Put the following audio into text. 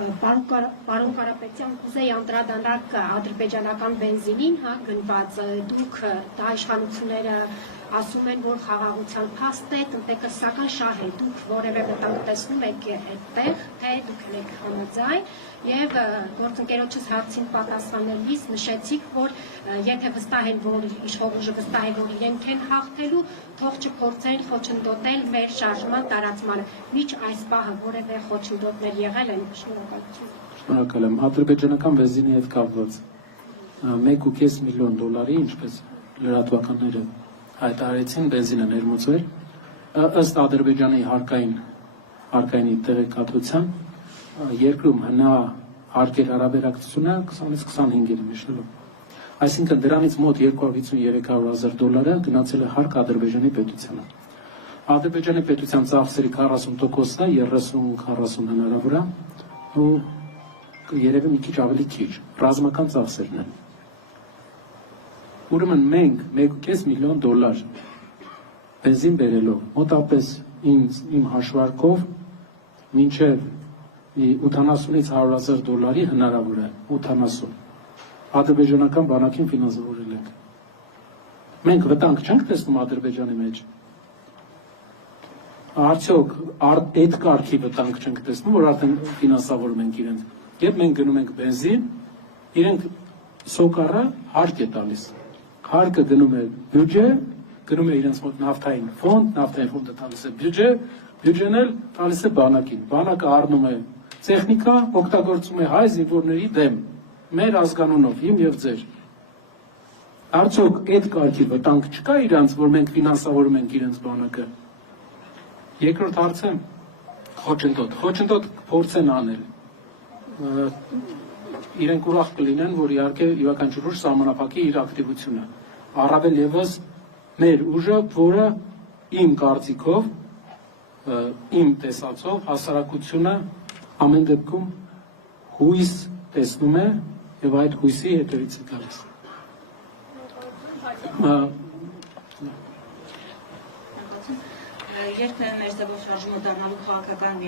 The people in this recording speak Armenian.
Պարոն Կարապետյան, կուզեի անդրադառնալ ադրբեջանական բենզինին, գնված դուք իշխանությունները ասում են, որ խաղաղության փաստ է, տնտեսական շահ է, դուք որևէ վտանգ տեսնում եք այդտեղ, թե դուք եք համաձայն, եւ գործընկերոջս հարցին պատասխանելիս նշեցիք, որ եթե վստահ են, որ իշխող ուժը վստահ է, որ իրենք են հաղթելու, թող չփորձեն խոչընդոտել մեր շարժման տարածմանը։ Միջ այս պահը որևէ խոչընդոտներ եղել են։ Շնորհակալություն։ Շնորհակալ եմ։ Ադրբեջանական բենզինի հետ կապված 1.5 միլիոն դոլարի, ինչպես լրատվականները հայտարարեցին, բենզինը ներմուծվել ըստ Ադրբեջանի հարկայինի տեղեկատվության երկրում հնա հարկեր հարաբերակցությունը 20-ից 25 է նշելու։ Այսինքն դրանից մոտ 250-300 դոլարը գնացել է հարկ Ադրբեջանի պետությանը։ Ադրբեջանի պետության ծախսերի 40%-ը 30-40 հնարավոր է ու երևի մի քիչ ավելի քիչ ռազմական ծախսերն են։ Ուրեմն մենք 1.5 միլիոն դոլար բենզին բերելով մոտապես իմ հաշվարկով մինչև 80-ից 100,000 դոլարի հնարավոր է 80 ադրբեջանական բանակին ֆինանսավորել ենք։ Մենք վտանգ չենք տեսնում Ադրբեջանի մեջ։ Արդյոք այդ կարգի վտանգ չենք տեսնում, որ արդեն ֆինանսավորում ենք իրենց։ Երբ մենք գնում ենք բենզին, իրենք սոկառը հարկ է տալիս։ Հարկը գնում է բյուջե, գնում է իրենց մոտ նավթային ֆոնդը տալիս է բյուջե, բյուջեն էլ տալիս է բանակին։ Բանակը առնում է տեխնիկա, օգտագործում է հայ զինվորների դեմ, մեր ազգանունով, իմ եւ ձեր։ Արդյոք այդ կարգի վտանգ չկա իրանց, որ մենք ֆինանսավորում ենք իրենց բանակը։ Երկրորդ հարցը խոչընդոտ փորձեն անել։ Իրենք ուրախ կլինեն, որ իհարկե յուրաքանչյուր ուժ սահմանափակի իր ակտիվությունը։ Առավել եւս մեր ուժը, որը իմ կարծիքով, իմ տեսածով հասարակությունը ամեն դեպքում հույս տեսնում է եւ այդ հույսի հետևից է գալիս։ Երբ մեր ձևով շարժումը դառնալու քաղաքական